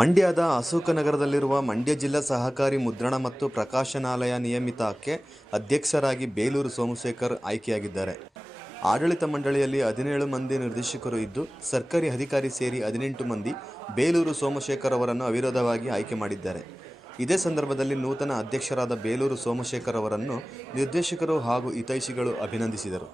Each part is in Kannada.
ಮಂಡ್ಯದ ಅಶೋಕನಗರದಲ್ಲಿರುವ ಮಂಡ್ಯ ಜಿಲ್ಲಾ ಸಹಕಾರಿ ಮುದ್ರಣ ಮತ್ತು ಪ್ರಕಾಶನಾಲಯ ನಿಯಮಿತಕ್ಕೆ ಅಧ್ಯಕ್ಷರಾಗಿ ಬೇಲೂರು ಸೋಮಶೇಖರ್ ಆಯ್ಕೆಯಾಗಿದ್ದಾರೆ. ಆಡಳಿತ ಮಂಡಳಿಯಲ್ಲಿ ಹದಿನೇಳು ಮಂದಿ ನಿರ್ದೇಶಕರು ಇದ್ದು, ಸರ್ಕಾರಿ ಅಧಿಕಾರಿ ಸೇರಿ ಹದಿನೆಂಟು ಮಂದಿ ಬೇಲೂರು ಸೋಮಶೇಖರ್ ಅವರನ್ನು ಅವಿರೋಧವಾಗಿ ಆಯ್ಕೆ ಮಾಡಿದ್ದಾರೆ. ಇದೇ ಸಂದರ್ಭದಲ್ಲಿ ನೂತನ ಅಧ್ಯಕ್ಷರಾದ ಬೇಲೂರು ಸೋಮಶೇಖರ್ ಅವರನ್ನು ನಿರ್ದೇಶಕರು ಹಾಗೂ ಹಿತೈಷಿಗಳು ಅಭಿನಂದಿಸಿದರು.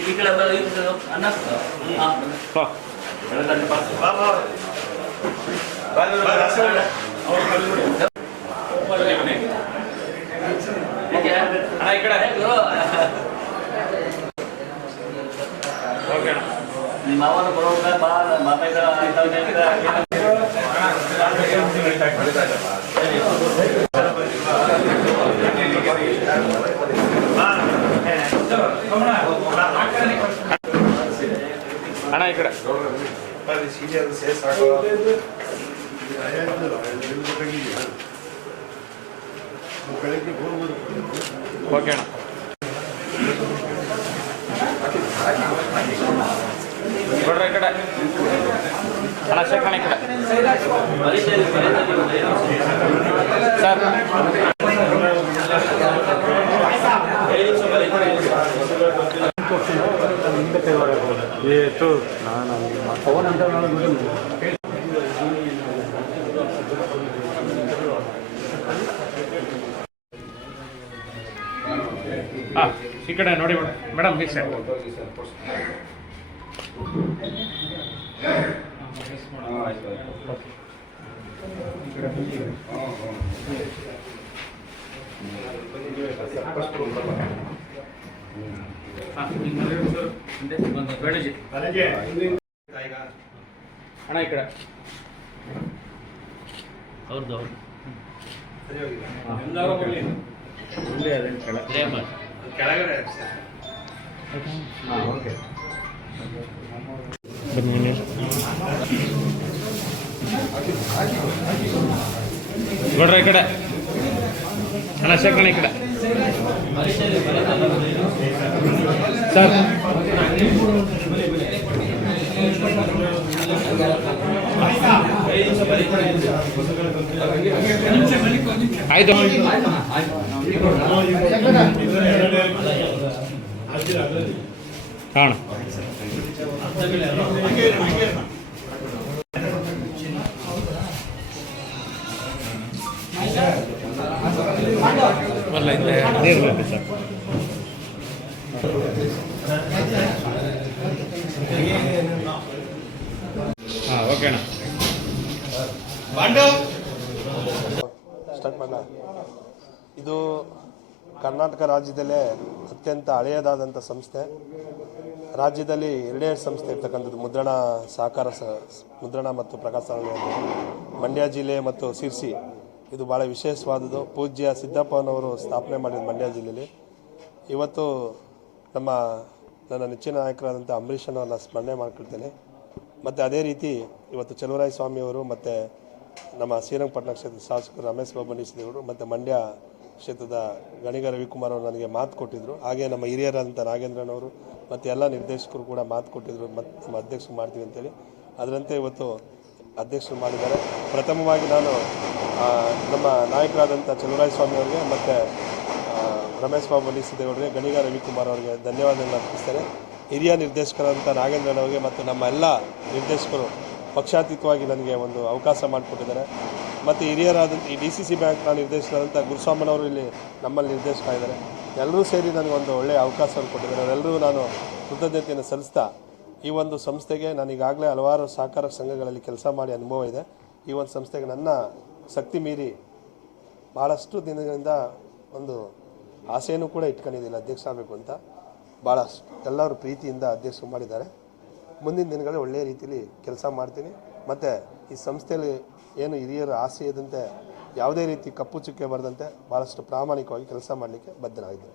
ಈ ಕಡೆ ಬರೋ ಇದು ಅನ್ನ ಹಾಂ ಅಣ್ಣ ಈ ಕಡೆ ಓಕೆ ಅಣ್ಣ ನಿಮ್ಮ ಮಾವನ ಬರೋವಾಗ ಬಾ ಮಾಮೇಗ ಅಣ್ಣ ಈ ಕಡೆ. ಓಕೆ ಅಣ್ಣ ನೋಡ್ರಿ ಈ ಕಡೆ ಅಣ್ಣ ಶೇಖಣ ಈ ಕಡೆ ಸರ್ ಏತು ನಾನು ಹಾಂ ಈ ಕಡೆ ನೋಡಿ ಮೇಡಮ್. ಮೇಡಮ್ ಮಿಕ್ಸ್ ಆಯ್ತು ಅಣ್ಣ ಈ ಕಡೆ ಅವ್ರದ್ದು ಅವ್ರು ಮುಂದೆ ಅದೇನು ಕೆಳ ಹಾಂ ಓಕೆ ನೋಡ್ರಿ ಕಡೆ. ಅಣ್ಣ ಆಯ್ತು ಈ ಕಡೆ. ಸರ್. ಇದು ಕರ್ನಾಟಕ ರಾಜ್ಯದಲ್ಲೇ ಅತ್ಯಂತ ಹಳೆಯದಾದಂಥ ಸಂಸ್ಥೆ. ರಾಜ್ಯದಲ್ಲಿ ಎರಡೇ ಸಂಸ್ಥೆ ಇರ್ತಕ್ಕಂಥದ್ದು, ಮುದ್ರಣ ಸಹಕಾರ ಮುದ್ರಣ ಮತ್ತು ಪ್ರಕಾಶನ ಮಂಡ್ಯ ಜಿಲ್ಲೆ ಮತ್ತು ಸಿರ್ಸಿ. ಇದು ಭಾಳ ವಿಶೇಷವಾದದ್ದು. ಪೂಜ್ಯ ಸಿದ್ದಪ್ಪನವರು ಸ್ಥಾಪನೆ ಮಾಡಿದ ಮಂಡ್ಯ ಜಿಲ್ಲೆಯಲ್ಲಿ. ಇವತ್ತು ನಮ್ಮ ನನ್ನ ನೆಚ್ಚಿನ ನಾಯಕರಾದಂಥ ಅಂಬರೀಷನವ್ರನ್ನ ಸ್ಮರಣೆ ಮಾಡ್ಕೊಳ್ತೇನೆ. ಮತ್ತು ಅದೇ ರೀತಿ ಇವತ್ತು ಚಲುವರಾಯ ಸ್ವಾಮಿಯವರು ಮತ್ತು ನಮ್ಮ ಶ್ರೀರಂಗಪಟ್ಟಣ ಕ್ಷೇತ್ರದ ಶಾಸಕರು ರಮೇಶ್ ಬಾಬು ದೇವರು ಮತ್ತು ಮಂಡ್ಯ ಕ್ಷೇತ್ರದ ಗಣಿಗ ರವಿಕುಮಾರ್ ಅವರು ನನಗೆ ಮಾತು ಕೊಟ್ಟಿದ್ದರು ಹಾಗೆ ನಮ್ಮ ಹಿರಿಯರಾದಂಥ ನಾಗೇಂದ್ರನವರು ಮತ್ತು ಎಲ್ಲ ನಿರ್ದೇಶಕರು ಕೂಡ ಮಾತು ಕೊಟ್ಟಿದ್ದರು ಮತ್ತು ನಮ್ಮ ಅಧ್ಯಕ್ಷರು ಮಾಡ್ತೀವಿ ಅಂತೇಳಿ. ಅದರಂತೆ ಇವತ್ತು ಅಧ್ಯಕ್ಷರು ಮಾಡಿದ್ದಾರೆ. ಪ್ರಥಮವಾಗಿ ನಾನು ನಮ್ಮ ನಾಯಕರಾದಂಥ ಚಲುವರಾಯ ಸ್ವಾಮಿ ಅವರಿಗೆ ಮತ್ತು ರಮೇಶ್ ಬಾಬು ಅವರಿಗೆ, ಗಣಿಗ ರವಿಕುಮಾರ್ ಅವರಿಗೆ ಧನ್ಯವಾದಗಳನ್ನು ಅರ್ಪಿಸ್ತೇನೆ ಹಿರಿಯ ನಿರ್ದೇಶಕರಾದಂಥ ನಾಗೇಂದ್ರನವರಿಗೆ ಮತ್ತು ನಮ್ಮ ಎಲ್ಲ ನಿರ್ದೇಶಕರು ಪಕ್ಷಾತೀತವಾಗಿ ನನಗೆ ಒಂದು ಅವಕಾಶ ಮಾಡಿಕೊಟ್ಟಿದ್ದಾರೆ. ಮತ್ತು ಹಿರಿಯರಾದಂಥ ಈ ಡಿ ಸಿ ಸಿ ಬ್ಯಾಂಕ್ನ ನಿರ್ದೇಶಕರಾದಂಥ ಗುರುಸ್ವಾಮನವರು ಇಲ್ಲಿ ನಮ್ಮಲ್ಲಿ ನಿರ್ದೇಶಕ ಇದ್ದಾರೆ ಎಲ್ಲರೂ ಸೇರಿ ನನಗೆ ಒಂದು ಒಳ್ಳೆಯ ಅವಕಾಶವನ್ನು ಕೊಟ್ಟಿದ್ದಾರೆ. ಅವರೆಲ್ಲರೂ ನಾನು ಕೃತಜ್ಞತೆಯನ್ನು ಸಲ್ಲಿಸ್ತಾ ಈ ಒಂದು ಸಂಸ್ಥೆಗೆ ನಾನು ಈಗಾಗಲೇ ಹಲವಾರು ಸಹಕಾರ ಸಂಘಗಳಲ್ಲಿ ಕೆಲಸ ಮಾಡಿ ಅನುಭವ ಇದೆ. ಈ ಒಂದು ಸಂಸ್ಥೆಗೆ ನನ್ನ ಶಕ್ತಿ ಮೀರಿ ಭಾಳಷ್ಟು ದಿನಗಳಿಂದ ಒಂದು ಆಸೆಯನ್ನು ಕೂಡ ಇಟ್ಕೊಂಡಿದ್ದೀನಿ ಅಧ್ಯಕ್ಷ ಆಗಬೇಕು ಅಂತ. ಭಾಳ ಎಲ್ಲರೂ ಪ್ರೀತಿಯಿಂದ ಅಧ್ಯಕ್ಷರು ಮಾಡಿದ್ದಾರೆ. ಮುಂದಿನ ದಿನಗಳಲ್ಲಿ ಒಳ್ಳೆಯ ರೀತಿಯಲ್ಲಿ ಕೆಲಸ ಮಾಡ್ತೀನಿ. ಮತ್ತು ಈ ಸಂಸ್ಥೆಯಲ್ಲಿ ಏನು ಹಿರಿಯರ ಆಸೆ ಇದ್ದಂತೆ ಯಾವುದೇ ರೀತಿ ಕಪ್ಪು ಚುಕ್ಕೆ ಬರದಂತೆ ಭಾಳಷ್ಟು ಪ್ರಾಮಾಣಿಕವಾಗಿ ಕೆಲಸ ಮಾಡಲಿಕ್ಕೆ ಬದ್ಧನಾಗಿದ್ದೀನಿ.